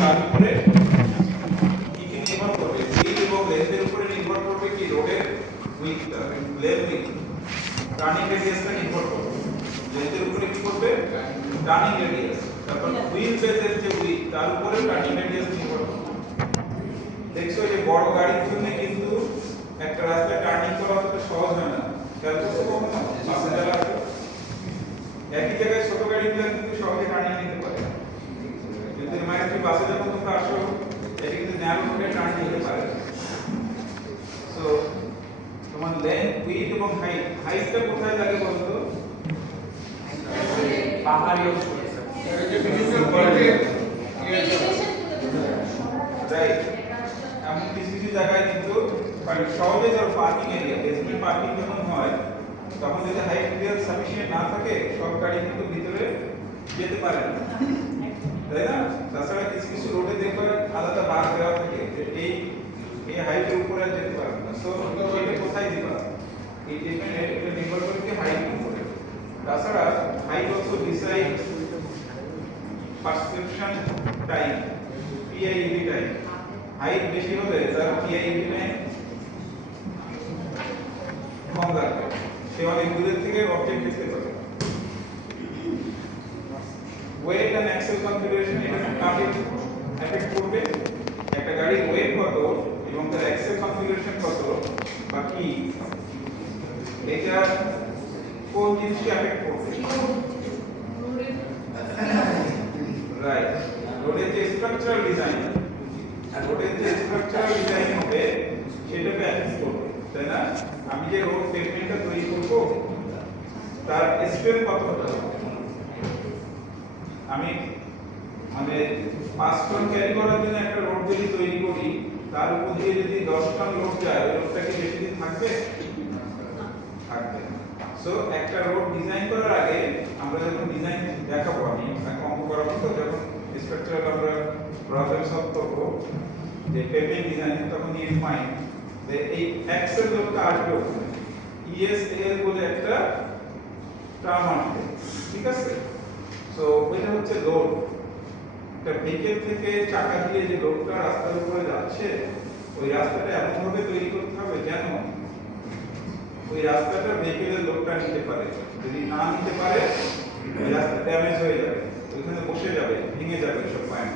তারপরে কি কি নির্ভর করবে স্পিড এবং লেন্থের উপরে নির্ভর করবে কি রোডের উইডথটা লেন্থ উইডথ টার্নিং রেডিয়াসটা নির্ভর করবে লেন্থের উপরে কি করবে টার্নিং রেডিয়াস তারপর হুইল বেসের যে উইডথ তার উপরে টার্নিং রেডিয়াস নির্ভর করবে দেখছো যে বড় গাড়ির জন্য কিন্তু একটা রাস্তায় টার্নিং করা অতটা সহজ হয় না খেয়াল করছো কখনো বাসে যারা একই জায়গায় ছোট গাড়িগুলো কিন্তু সহজে টার্নিং নিতে পারে কিন্তু এমআরটি বাসে যখন তোমরা আসো এটা কিন্তু ন্যারো রোডে টার্নিং নিতে পারে সো তোমার লেন্থ উইডথ এবং হাইটটা কোথায় লাগে বলতো পাহাড়ি অঞ্চলে রাইট এমন কিছু কিছু জায়গায় কিন্তু সহজে ধর পার্কিং এরিয়া বেসমেন্ট পার্কিং যখন হয় তখন যদি হাইট ক্লিয়ার সাফিসিয়েন্ট না থাকে সব গাড়ি কিন্তু ভিতরে যেতে পারে না তাই না তাছাড়া কিছু কিছু রোডে দেখবে আলাদা বাস দেওয়া থাকে যে এই হাইটের উপরে যেতে পারবে না সো এটা কোথায় দিবা এই ডিপেন্ড এটা নির্ভর করে হাইটের উপরে তাছাড়া height also decide perception time PID time height বেশি হলে তার পিআইডি টাইম কম লাগবে সে অনেক দূরের থেকে অবজেক্ট দেখতে পাবে ওয়েট এন্ড অ্যাক্সেল কনফিগারেশন এটা কাকে এফেক্ট করবে একটা গাড়ির ওয়েট কত এবং তার অ্যাক্সেল কনফিগারেশন কত বাকি এটা কোন জিনিসকে এফেক্ট করবে রাইট রোডের যে স্ট্রাকচারাল ডিজাইন আর রোডের যে স্ট্রাকচারাল ডিজাইন হবে সেটাকে এফেক্ট করবে তাই না আমি যে রোড পেভমেন্টটা তৈরি করব তার স্ট্রেংথ কত হতে হবে আমি মানে 5 টন ক্যারি করার জন্য একটা রোড যদি তৈরি করি তার উপর দিয়ে যদি 10 টন লোড যায় ওই রোডটা কি বেশি দিন থাকবে থাকবে সো একটা রোড ডিজাইন করার আগে আমরা যখন ডিজাইন দেখাবো আমি অঙ্ক করাবো তো যখন স্ট্রাকচারাল আমরা প্রবলেম সলভ করব যে পেভমেন্ট ডিজাইন তখন ইউ ফাইন্ড যে এই এক্সেল লোডটা আসবে ওখানে ইএসএল বলে একটা টার্ম আসবে ঠিক আছে সো এটা হচ্ছে লোড একটা ভেহিকল থেকে চাকা দিয়ে যে লোডটা রাস্তার উপরে যাচ্ছে ওই রাস্তাটা এমন ভাবে তৈরি করতে হবে যেন ওই রাস্তাটা ভেহিকলের লোডটা নিতে পারে যদি না নিতে পারে ওই রাস্তা ড্যামেজ হয়ে যাবে ওইখানে বসে যাবে ভেঙে যাবে সব পয়েন্ট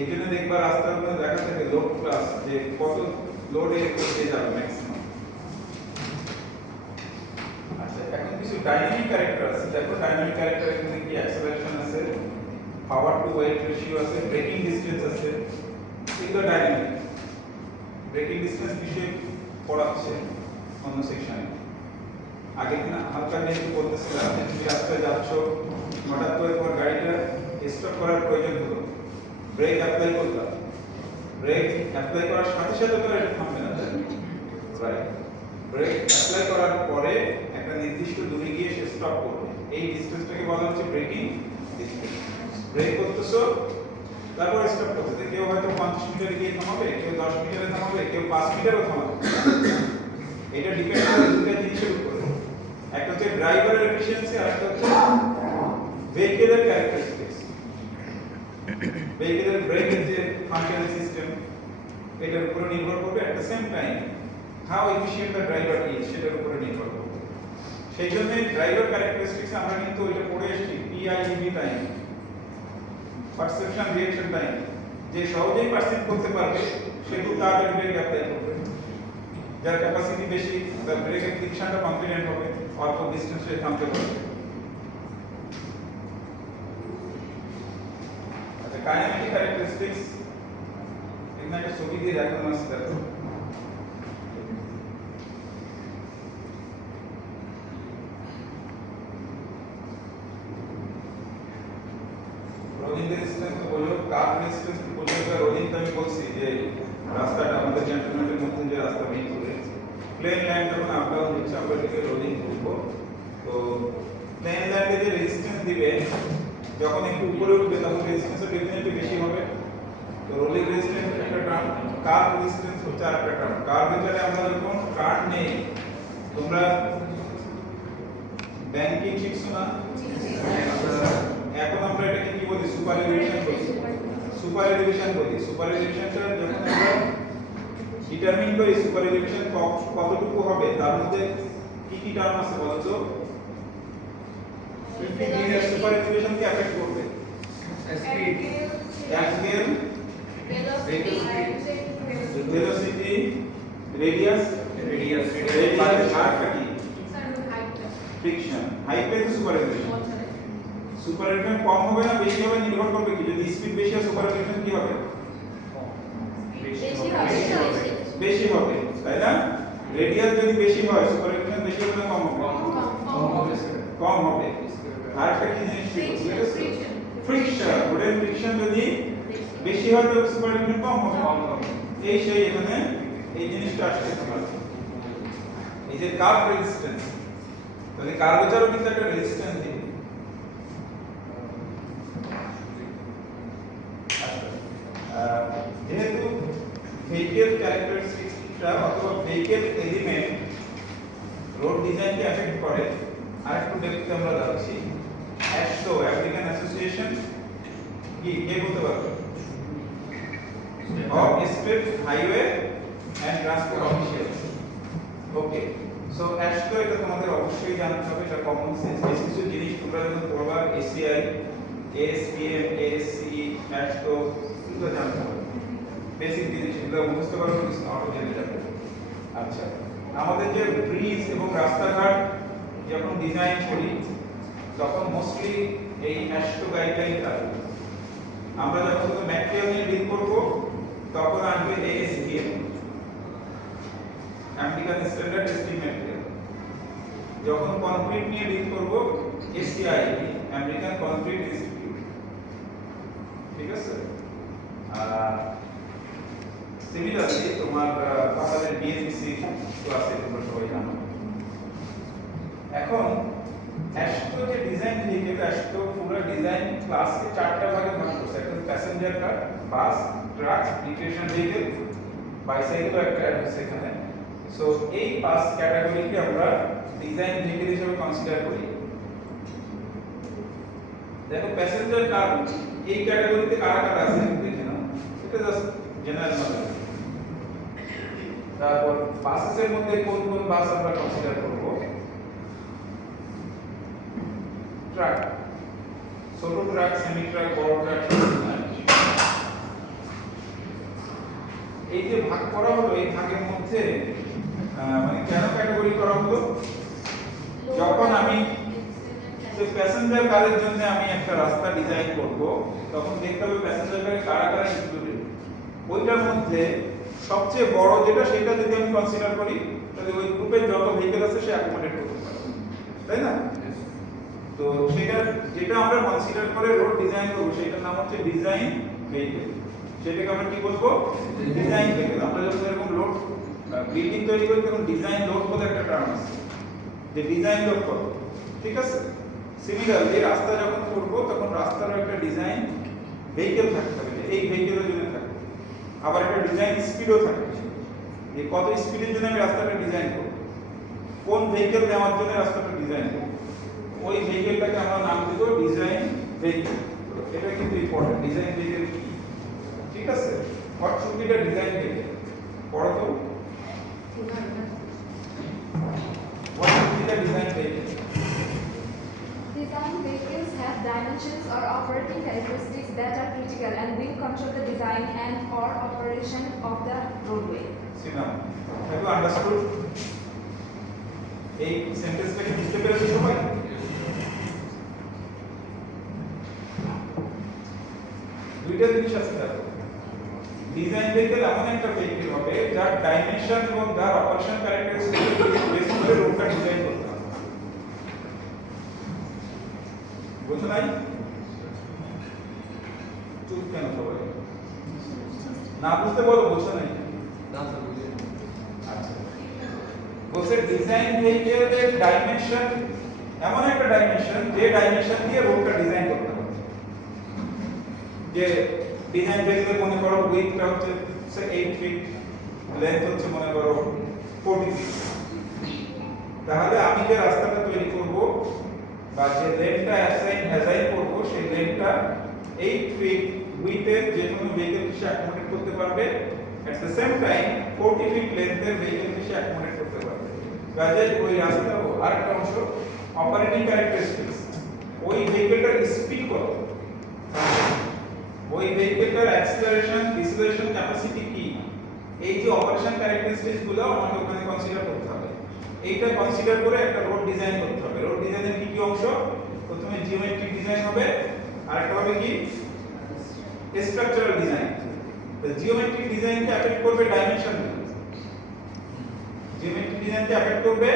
এই জন্য দেখবা রাস্তার উপরে দেখা থাকে লোড ক্লাস যে কত লোডে করতে যাবে ম্যাক্সিমাম আচ্ছা এখন কিছু ডাইনামিক ক্যারেক্টার আছে দেখো ডাইনামিক ক্যারেক্টার এখানে কি অ্যাক্সেলারেশন আছে পাওয়ার টু ওয়েট রেশিও আছে ব্রেকিং ডিসটেন্স আছে এগুলো ডাইনামিক ব্রেকিং ডিসটেন্স বিষয়ে পড়াচ্ছে অন্য সেকশনে আগে না হালকা নিয়ে বলতেছিলাম যে তুমি রাস্তায় যাচ্ছ হঠাৎ করে তোমার গাড়িটা স্টপ করার প্রয়োজন হলো ব্রেক অ্যাপ্লাই করলাম ব্রেক অ্যাপ্লাই করার সাথে সাথে তো এটা থামবে না রাইট ব্রেক অ্যাপ্লাই করার পরে একটা নির্দিষ্ট দূরে গিয়ে সে স্টপ করবে এই ডিসটেন্সটাকে বলা হচ্ছে ব্রেকিং ডিসটেন্স ব্রেক করতেছো তারপর স্টপ করতে কেউ হয়তো 50 মিটারে গিয়ে থামাবে কেউ 10 মিটারে থামাবে কেউ 5 মিটারও থামাবে এটা ডিপেন্ড করে দুটো জিনিসের উপরে একটা হচ্ছে ড্রাইভারের এফিশিয়েন্সি আর একটা হচ্ছে ভেহিকলের ক্যারেক্টারিস্টিক্স ভেহিকলের ব্রেকের যে ফাংশনাল সিস্টেম এটার উপর নির্ভর করবে এট the same time how efficient the driver is সেটার উপর নির্ভর করবে সেই জন্য ড্রাইভার ক্যারেক্টারিস্টিক্স আমরা কিন্তু এটা পড়ে এসেছি PID time perception reaction time যে সহজেই পারসিভ করতে পারবে সে খুব তাড়াতাড়ি ব্রেক অ্যাপ্লাই করবে যার ক্যাপাসিটি বেশি তার ব্রেকের ফ্রিকশনটা কনফিডেন্ট হবে অল্প ডিসটেন্সে থামতে পারবে আচ্ছা কাইনেমেটিক ক্যারেক্টারিস্টিক্স এখানে একটা ছবি দিয়ে দেখানো আছে দেখো রোলিং রেজিস্ট্যান্স তো বলো কার্ভ রেজিস্ট্যান্স তো বলো রোলিং তো আমি বলছি যে রাস্তাটা আমাদের ক্যান্টনমেন্টের মধ্যে যে রাস্তা মেইন করে প্লেন ল্যান্ড যখন আপ ডাউন হচ্ছে আমরা এটাকে রোলিং বলবো তো প্লেন ল্যান্ডে যে রেজিস্ট্যান্স দিবে যখন একটু উপরে উঠবে তখন রেজিস্ট্যান্সটা ডেফিনেটলি বেশি হবে তো রোলিং রেজিস্ট্যান্স একটা টার্ম কার্ভ রেজিস্ট্যান্স হচ্ছে আরেকটা টার্ম কার্ভ ভিতরে আমরা যখন কার্ড নেই তোমরা ব্যাংকিং শিখছো না এখন আমরা এটাকে কি বলি সুপারএলিভেশন বলি সুপার এলিভেশন বলি। সুপার এলিভেশনটা যখন আমরা ডিটারমিন করি সুপার এলিভেশন কতটুকু হবে, তার মধ্যে কি কি টার্ম আছে বলো তো? 50 ডিগ্রি সুপার এলিভেশন কে এফেক্ট করবে? স্পিড, অ্যাঙ্গেল, ভেলোসিটি, রেডিয়াস, আর কি ফ্রিকশন। হাইটটাই তো সুপার এলিভেশন। সুপার এলিভেশন কম হবে না বেশি হবে নির্ভর করবে কি? যদি স্পিড বেশি হয় সুপার এলিভেশন কি হবে? বেশি হবে, তাই না? রেডিয়াস যদি বেশি হয় সুপার এলিভেশন বেশি হবে না কম হবে? কম হবে। আর একটা কি জিনিস ফ্রিকশন। রোডের ফ্রিকশন যদি বেশি হয় তো সুপার এলিভেশন কম হবে। এই সেই এখানে এই জিনিসটা আসছে তোমার, এই যে কার্ভ রেজিস্ট্যান্স, তাহলে কার্ভেচারও কিন্তু একটা রেজিস্ট্যান্স দিবে। যেহেতু ভেহিকেল ক্যারেক্টারিস্টিক্সটা অথবা ভেহিকেল এলিমেন্ট রোড ডিজাইনকে এফেক্ট করে, আরেকটু দেখতে আমরা যাচ্ছি। অ্যাশটো আমেরিকান অ্যাসোসিয়েশন কি কে বলতে পারবে? Of state highway and transportation officials. Okay, so AASHTO এটা তোমাদের অবশ্যই জানতে হবে, এটা কমন সেন্স। বেশ কিছু জিনিস তোমরা যখন পড়বা এসিআই, এএসপিএম, এএসসি, অ্যাশটো এগুলো জানতে হবে। বেসিক জিনিস এগুলো মুখস্থ করার কিছু অটো জেনে যাবে। আচ্ছা, আমাদের যে ব্রিজ এবং রাস্তাঘাট যখন ডিজাইন করি তখন মোস্টলি এই অ্যাশটো গাইডলাইন থাকে। আমরা যখন ম্যাটেরিয়াল নিয়ে ডিল করব তখন আসবে ASTM, American standard testing material. যখন কনক্রিট নিয়ে ডিল করব এসিআই, আমেরিকান কনক্রিট ইনস্টিটিউট। ঠিক আছে? সিমিলারলি তোমার আমাদের বিএসসি ক্লাসে তোমরা সবাই জানো। এখন অ্যাশটো যে ডিজাইন ভেহিকেল, অ্যাশটো পুরো ডিজাইন ক্লাসকে চারটা ভাগে ভাগ করছে। একটা প্যাসেঞ্জার কার, বাস, ট্রাক, রিক্রিয়েশন ভেহিকেল, বাইসাইকেল একটা আছে এখানে। সো এই পাঁচ ক্যাটাগরিকে আমরা ডিজাইন ভেহিকেল হিসেবে কনসিডার করি। দেখো প্যাসেঞ্জার কার এই ক্যাটাগরিতে কারা কারা আছে দেখে নাও, এটা জাস্ট জেনারেল নলেজ। তারপর বাসের মধ্যে কোন কোন বাস আমরা কনসিডার করব? ট্রাক, ছোট ট্রাক, সেমি ট্রাক, বড় ট্রাক। এই যে ভাগ করা হলো, এই ভাগের মধ্যে মানে কেন ক্যাটাগরি করা হলো? যখন আমি যে প্যাসেঞ্জার কারের জন্য আমি একটা রাস্তা ডিজাইন করব তখন দেখতে হবে প্যাসেঞ্জার কারে কারা কারা ইনক্লুডেড। ওইটার মধ্যে সবচেয়ে বড় যেটা সেটা যদি আমি কনসিডার করি তাহলে ওই গ্রুপের যত ভেহিকল আছে সে অ্যাকোমোডেট করতে পারবে, তাই না? তো সেটা যেটা আমরা কনসিডার করে রোড ডিজাইন করব সেটার নাম হচ্ছে ডিজাইন ভেহিকল। সেটাকে আমরা কি বলবো? Design vehicle. আমরা যখন এরকম লোড বিল্ডিং তৈরি করি তখন ডিজাইন লোড বলে একটা টার্ম আছে, যে ডিজাইন লোড কত। ঠিক আছে? সিমিলারলি রাস্তা যখন করব তখন রাস্তার একটা ডিজাইন ভেহিকল থাকতে হবে, এই ভেহিকলের জন্য থাকবে। আবার একটা ডিজাইন স্পিডও থাকবে, যে কত স্পিডের জন্য আমি রাস্তাটা ডিজাইন করব, কোন ভেহিকল নেওয়ার জন্য রাস্তাটা ডিজাইন করব, ওই ভেহিকলটাকে আমরা নাম দেব ডিজাইন ভেহিকল। এটা কিন্তু ইম্পর্টেন্ট, ডিজাইন ভেহিকল কি। ঠিক আছে? What should be the design vehicle? পড়ো তো, what should be the design vehicle? Design vehicles have dimensions or operating characteristics that are critical and will control the design and/or operation of the roadway. Sinam, have you understood? এই সেন্টেন্সটাকে বুঝতে পেরেছো সবাই? দুইটা জিনিস আছে দেখো। ডিজাইন ভেহিকল এমন একটা ভেহিকল হবে যার ডাইমেনশন এবং যার অপারেশন ক্যারেক্টারিস্টিক্স বেস করে রোডটা ডিজাইন করতে হবে। বুঝছো নাই? চুপ কেন সবাই? না বুঝতে বলো, বুঝছো নাই? আচ্ছা, বলছে ডিজাইন ভেহিকলের ডাইমেনশন এমন একটা ডাইমেনশন যে ডাইমেনশন দিয়ে রোডটা ডিজাইন করতে হবে। যে ডিজাইন ভেহিকল মনে করো উইডথটা হচ্ছে 8 ফিট, লেন্থ হচ্ছে মনে করো 40 ফিট। তাহলে আমি যে রাস্তাটা তৈরি করব বা যে লেনটা অ্যাসাইন করব সেই লেনটা 8 ফিট উইথের যে কোনো ভেহিকল সে অ্যাকোমোডেট করতে পারবে, at the same time 40 feet লেন্থের ভেহিকল সে অ্যাকোমোডেট করতে পারবে। কাজে ওই রাস্তা আরেকটা অংশ অপারেটিং ক্যারেক্টারিস্টিক্স, ওই ভেহিকলটার স্পিড কত, ওই ভেহিকলটার অ্যাক্সিলারেশন ডিসিলারেশন ক্যাপাসিটি কি, এই যে অপারেশন ক্যারেক্টারিস্টিক্স গুলো আমাকে ওখানে কনসিডার করতে হবে। এইটা কনসিডার করে একটা রোড ডিজাইন করতে হবে। রোড ডিজাইনের কি কি অংশ? প্রথমে জিওমেট্রিক ডিজাইন হবে, আর একটা হবে কি স্ট্রাকচারাল ডিজাইন। তো জিওমেট্রিক ডিজাইনকে অ্যাফেক্ট করবে ডাইমেনশন, জিওমেট্রিক ডিজাইনকে অ্যাফেক্ট করবে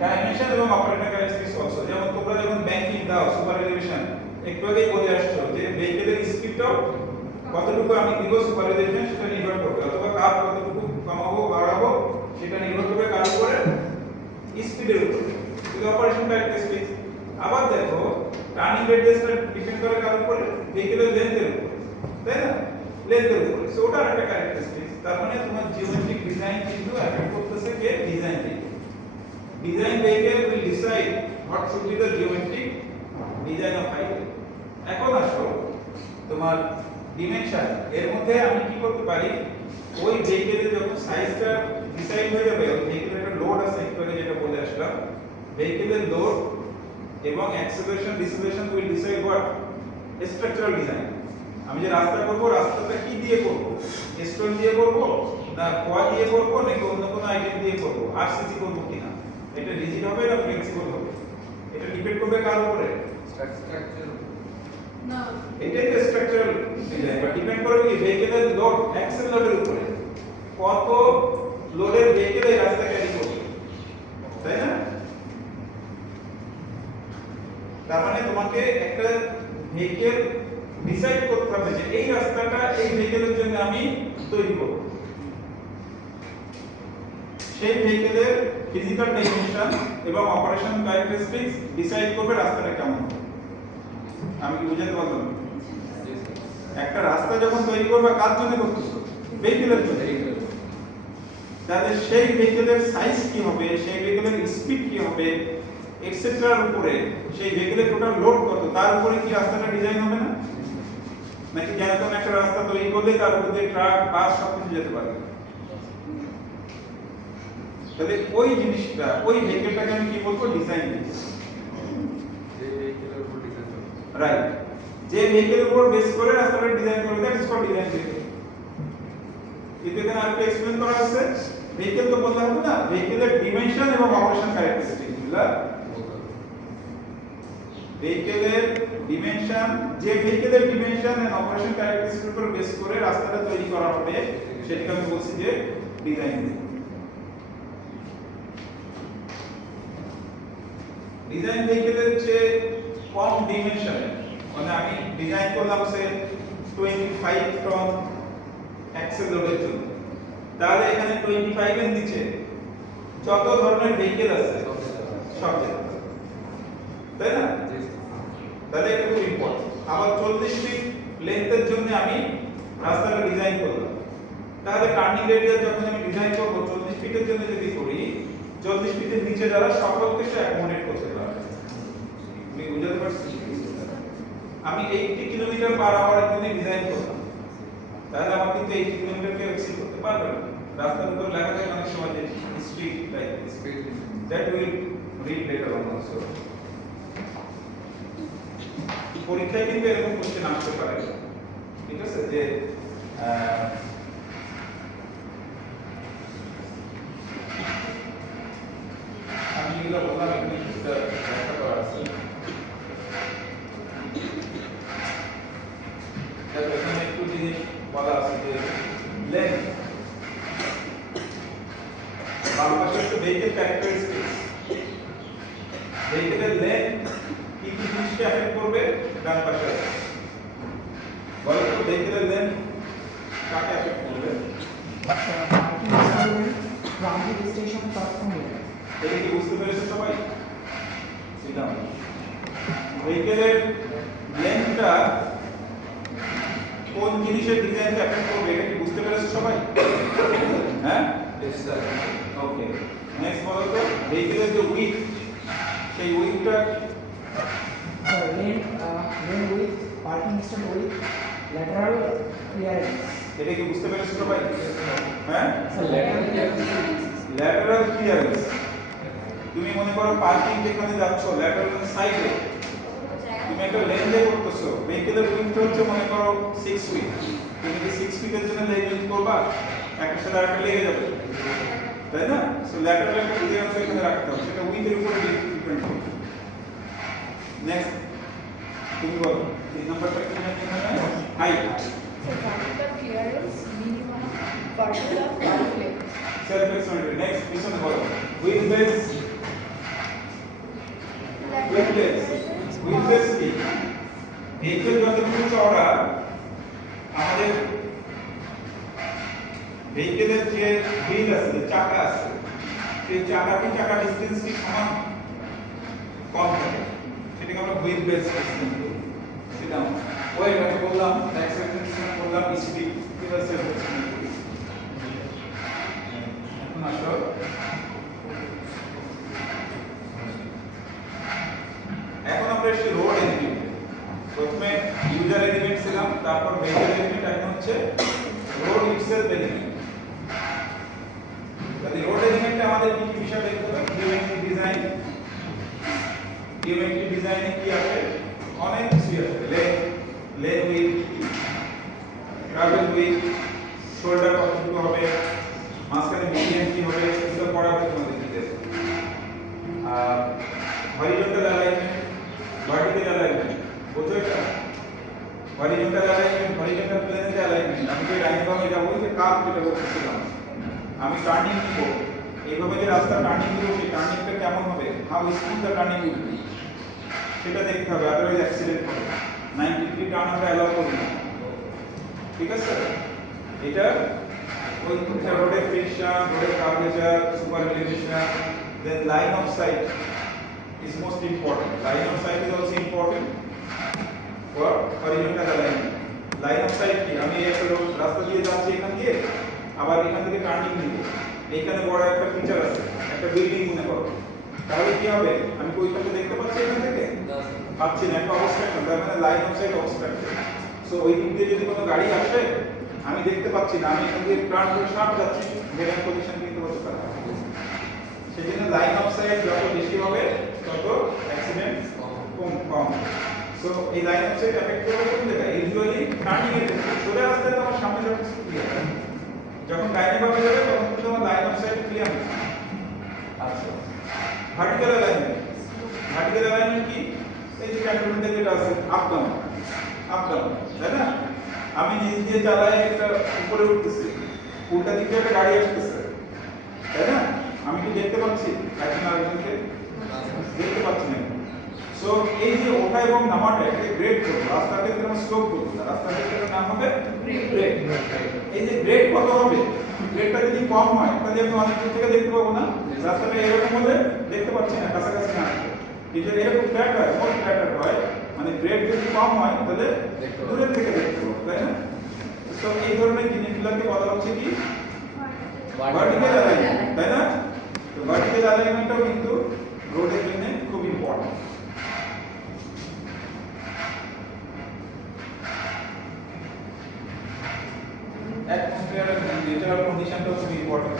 ডাইমেনশন এবং অপারেটর ক্যারেক্টারিস্টিক্স অলসো। যেমন তোমরা যখন ব্যাংকিং দাও সুপার এলিভেশন, একটু আগেই বলে আসছো যে ভেহিকলের স্পিডটা কতটুকু আমি দিব সুপার এলিভেশন সেটা নির্ভর করবে, অথবা কাপ কতটুকু কমাবো বাড়াবো সেটা নির্ভর করবে কার উপরে? স্পিডের উপরে। এটা অপারেশন ক্যারেক্টারিস্টিক্স। আবার দেখো টার্নিং রেডিয়াসটা ডিপেন্ড করে কার উপরে? ভেহিকলের লেন্থের উপরে, তাই না? লেন্থের উপরে। সো ওটা একটা ক্যারেক্টারিস্টিক্স। তার মানে তোমার জিওমেট্রিক ডিজাইন কিন্তু এফেক্ট করতেছে কে? ডিজাইন থেকে। ডিজাইন থেকে will decide what should be the geometric design of highway. এখন আসো তোমার ডিমেনশন, এর মধ্যে আমি কি করতে পারি? ওই ভেহিকলের যখন সাইজটা ডিসাইড হয়ে যাবে, ওই ভেহিকলের একটা লোড আছে একটু আগে যেটা বলে আসলাম, ভেহিকলের লোড এবং acceleration deceleration will decide what? Structural design. আমি যে রাস্তা করব, রাস্তাটা কি দিয়ে করব? স্টোন দিয়ে করব না কোয়া দিয়ে করব নাকি অন্য কোনো আইটেম দিয়ে করব? আরসিসি করব কিনা? এটা রিজিড হবে না ফ্লেক্সিবল হবে? এটা ডিপেন্ড করবে কার উপরে? স্ট্রাকচার না, এটাই তো স্ট্রাকচারাল ডিজাইন। বা ডিপেন্ড করবে কি ভেহিকলের লোড, অ্যাক্সেল লোডের উপরে। কত লোডের ভেহিকল এই রাস্তা ক্যারি করবে, তাই না? তার মানে তোমাকে একটা ভেহিকল ডিসাইড করতে হবে যে এই রাস্তাটা এই ভেহিকলের জন্য আমি তৈরি করব। সেই ভেহিকলের ফিজিক্যাল ডাইমেনশন এবং অপারেশন ক্যারেক্টারিস্টিক্স ডিসাইড করবে রাস্তাটা কেমন হবে। আমি কি বুঝাতে পারলাম? একটা রাস্তা যখন তৈরি করবে কার জন্য করতেছো? ভেহিকলের জন্য। তাহলে সেই ভেহিকলের সাইজ কি হবে, সেই ভেহিকলের স্পিড কি হবে, এটসেট্রার উপরে, সেই ভেহিকলের টোটাল লোড কত, তার উপরে কি রাস্তাটা ডিজাইন হবে না? নাকি যেরকম একটা রাস্তা তৈরি করলে তার উপর দিয়ে ট্রাক বাস সবকিছু যেতে পারবে? তাহলে ওই জিনিসটা, ওই ভেহিকলটাকে আমি কি বলবো? ডিজাইন। যে ভেহিকলের উপর ডিজাইন হবে, রাইট। যে ভেহিকলের উপর বেস করে রাস্তাটা ডিজাইন করবে, that is called design vehicle. এখানে আর কি এক্সপ্লেইন করা আছে? ভেহিকল তো বলতে হবে না, ভেহিকলের ডিমেনশন এবং অপারেশন ক্যারেক্টারিস্টিক্স গুলা। ভেহিকলের ডিমেনশন, যে ভেহিকলের ডিমেনশন এন্ড অপারেশন ক্যারেক্টারিস্টিক্স উপর বেস করে রাস্তাটা তৈরি করা হবে, সেটাকে আমি বলছি যে ডিজাইন। ডিজাইন ভেহিকলের যে কম ডিমেনশনে, মানে আমি ডিজাইন করলাম সে 25 টন অ্যাক্সেল লোডের জন্য, তাহলে এখানে 25 এর নিচে যত ধরনের ভেহিকল আছে সব যেতে পারে, তাই না? তাহলে এটা খুব ইম্পর্টেন্ট। আবার 40 ফিট লেন্থের জন্য আমি রাস্তাটা ডিজাইন করলাম, তাহলে টার্নিং রেডিয়াস যখন আমি ডিজাইন করব 40 ফিটের জন্য যদি করি, 40 ফিটের নিচে যারা সকলকে সে অ্যাকোমোডেট করতে পারবে। আমি বুঝাতে পারছি? আমি 80 কিলোমিটার পার আওয়ারের জন্য ডিজাইন করলাম, তাহলে আমার কিন্তু 80 কিলোমিটারকে এক্সিড করতে পারবে না। রাস্তার উপর লেখা থাকে অনেক সময় যে speed like speed that will read letter on also. পরীক্ষায় কিন্তু এরকম কোশ্চেন আসতে পারে, ঠিক আছে? যে আমি এগুলো বললাম, এখানে একটা ব্যাখ্যা করা আছে। দেখো এখানে একটু জিনিস বলা আছে যে লেন্থ, বাম পাশে একটু ভেহিকল ক্যারেক্টারিস্টিক্স, ভেহিকলের লেন্থ কি কি জিনিসকে এফেক্ট করবে, ডান পাশে আছে। বলো তো ভেহিকলের লেন্থ কাকে এফেক্ট করবে? Transit station platform. এটা কি বুঝতে পেরেছো সবাই? সিদ্ধাম, ভেহিকলের লেন্থটা কোন জিনিসের ডিজাইনকে এফেক্ট করবে, এটা কি বুঝতে পেরেছো সবাই? হ্যাঁ, ইয়েস স্যার। ওকে। নেক্সট বলো তো ভেহিকলের যে উইথ, সেই উইথটা The lane width, parking stall width, lateral clearance. এটা কি বুঝতে পেরেছো সবাই? হ্যাঁ, So lateral clearance. Lateral clearance. তুমি মনে করো পার্কিং যেখানে যাচ্ছ ল্যাটারাল সাইডে তুমি একটা লেন দিয়ে করতেছো, ভেহিকলের উইডথ হচ্ছে মনে করো 6 ফিট, তুমি কি 6 ফিটের জন্য লেন ইউজ করবা? একটা সাথে আরেকটা লেগে যাবে, তাই না? সো ল্যাটারাল একটা ক্লিয়ারেন্স এখানে রাখতে হবে, সেটা উইথের উপরে ডিপেন্ড করবে। নেক্সট তুমি বলো 3 নাম্বারটা কি না এখানে height. So vertical clearance minimum vertical of one length. Self explanatory. Next পিছনে বলো wheel base. Wheel base, wheel base কি? ভেহিকল যতটুকু চওড়া, আমাদের ভেহিকলের যে হুইল আছে, চাকা আছে, সেই চাকাটি চাকা ডিসটেন্সটি সমান কম থাকে, সেটাকে আমরা হুইল বেস ডিসটেন্স বলি। সেটা ওয়েট আমি বললাম, এক্সেপ্টেন্স বললাম, স্পিড, এটা সেলফ এক্সপ্লেনেটরি। এখন আসো এখন আমরা এসে রোড এলিমেন্ট। প্রথমে ইউজার এলিমেন্ট ছিলাম, তারপর ভেহিকল এলিমেন্ট, এখন হচ্ছে রোড ইটসেলফ এলিমেন্ট। তাহলে রোড এলিমেন্টে আমাদের কি কি বিষয় দেখতে হবে? Geometry design. জিওমেট্রি ডিজাইনে কি আছে? অনেক কিছু আছে। Lane with, travel with, shoulder কতটুকু হবে, মাঝখানে মিডিয়ান কি হবে, এগুলো পড়াবে তোমাদের দিতে। হরিজন্টাল অ্যালাইনমেন্ট, ভার্টিক্যাল অ্যালাইনমেন্ট, বুঝছো এটা? হরিজন্টাল অ্যালাইনমেন্ট, হরিজন্টাল প্লেনে যে অ্যালাইনমেন্ট, আমি যে ডাইনামে যাব, ওই যে কার্ভ যেটা বলছিলাম, আমি টার্নিং নিব, এইভাবে যে রাস্তা টার্নিং দিব, সেই টার্নিংটা কেমন হবে, how smooth the turning will be, সেটা দেখতে হবে, আদারওয়াইজ অ্যাক্সিডেন্ট হবে। 90 ডিগ্রি টার্ন আমরা অ্যালাউ করি না, ঠিক আছে? এটা ওই রোডের ফ্রিকশন, রোডের curvature, super elevation, then line of sight is most important. Line of sight is also important for horizontal alignment. Line of sight কি? আমি একটা রাস্তা দিয়ে যাচ্ছি, এখান দিয়ে আবার এখান থেকে টার্নিং নিব, এইখানে বড় একটা ফিচার আছে, একটা বিল্ডিং মনে করো, তাহলে কি হবে? আমি কি ওইখানে দেখতে পাচ্ছি? এখান থেকে পাচ্ছি না, একটা অবস্ট্রাকশন, তার মানে line of site obstruction. So ওই দিক দিয়ে যদি কোনো গাড়ি আসে, আমি দেখতে পাচ্ছি না, আমি এখান দিয়ে টার্ন করে শার্প যাচ্ছি, ভেরিয়ান পজিশন কিন্তু হতে পারে। সেজন্য লাইন অফ সাইট যত বেশি হবে তত অ্যাক্সিডেন্ট কম। সো এই লাইন অফ সাইট এফেক্ট করবে কোন জায়গায়? ইউজুয়ালি টার্নিং এর ক্ষেত্রে। সোজা রাস্তায় তো আমার সামনে যখন ক্লিয়ার, যখন ডাইনে বামে যাবে তখন কিন্তু আমার লাইন অফ সাইট ক্লিয়ার হবে। আচ্ছা, ভার্টিক্যাল অ্যালাইনমেন্ট। ভার্টিক্যাল অ্যালাইনমেন্ট কি? এই যে ক্যান্টনমেন্টে যেটা আছে আপ ডাউন, তাই না? আমি নিচ দিয়ে চালাই, একটা উপরে উঠতেছি, উল্টা দিকে একটা গাড়ি আসতেছে, তাই না? আমি কি দেখতে পাচ্ছি একজন আরেকজনকে? দেখতে পাচ্ছি না। সো এই যে ওঠা এবং নামাটা, এটাকে গ্রেড করব। রাস্তার ক্ষেত্রে আমরা স্লোপ করব না, রাস্তার ক্ষেত্রে নাম হবে গ্রেড। এই যে গ্রেড কত হবে, গ্রেডটা যদি কম হয় তাহলে আমি অনেক দূর থেকে দেখতে পাবো না, রাস্তাটা এরকম হলে দেখতে পাচ্ছি না, কাছাকাছি না আসলে। কিন্তু এরকম ফ্ল্যাট হয়, মোট ফ্ল্যাট হয়, মানে গ্রেড যদি কম হয় তাহলে দূরের থেকে দেখতে পাবো, তাই না? সো এই ধরনের জিনিসগুলোকে বলা হচ্ছে কি ভার্টিক্যাল অ্যালাইনমেন্ট, তাই না? তো ভার্টিক্যাল অ্যালাইনমেন্টটাও কিন্তু রোডের জন্য খুব ইম্পর্টেন্ট। অ্যাটমসফিয়ার এন্ড ন্যাচারাল কন্ডিশনটাও খুব ইম্পর্টেন্ট।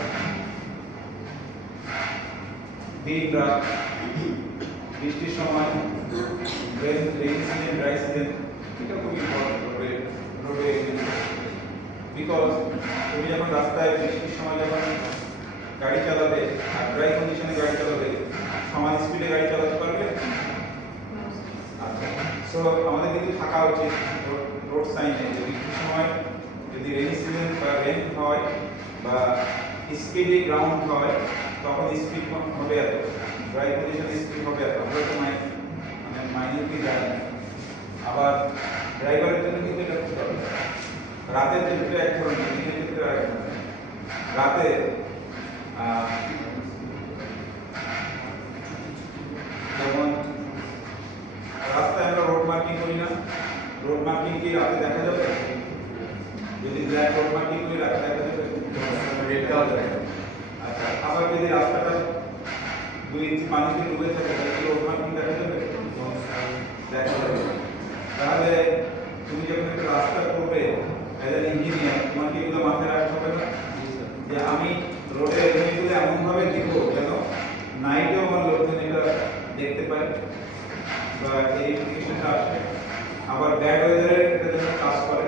দিন রাত, বৃষ্টির সময়, রেইন সিজন, ড্রাই সিজন, এটা খুব ইম্পর্টেন্ট রোডে। বিকজ তুমি যখন রাস্তায় বৃষ্টির সময় যখন গাড়ি চালাবে আর ড্রাই কন্ডিশনে গাড়ি চালাবে, সমান স্পিডে গাড়ি চালাতে পারবে? আচ্ছা, সো আমাদের কিন্তু থাকা উচিত রোড সাইনে যে বৃষ্টির সময় যদি রেইন সিজন বা রেন হয় বা স্পিডে গ্রাউন্ড হয়, তখন স্পিড হবে এত, ড্রাই কন্ডিশনে স্পিড হবে এত, আমরা তো মাইনিউটলি জানি না। আবার ড্রাইভারের জন্য কিন্তু এটা খুব দরকার। রাতের ক্ষেত্রে এক ধরনের, দিনের ক্ষেত্রে আরেক ধরনের। রাতে যেমন রাস্তায় আমরা রোড মার্কিং করি না, রোড মার্কিং কি রাতে দেখা যাবে? যদি ব্ল্যাক রোড মার্কিং করি রাতে দেখা যাবে? রেড দেওয়া যায়। আচ্ছা, আবার যদি রাস্তাটা 2 ইঞ্চি পানিতে ডুবে থাকে তাহলে রোড মার্কিং দেখা যাবে? দেখা যাবে। তাহলে তুমি যখন একটা রাস্তা করবে অ্যাজ অ্যান ইঞ্জিনিয়ার তোমার কি এগুলো মাথায় রাখতে হবে না যে আমি রোডের এলিমেন্টগুলো এমন ভাবে দিব যেন নাইটেও আমার লোকজন এটা দেখতে পায় বা এই ইন্ডিকেশনটা আসে, আবার ব্যাড ওয়েদারে এটা যেন কাজ করে।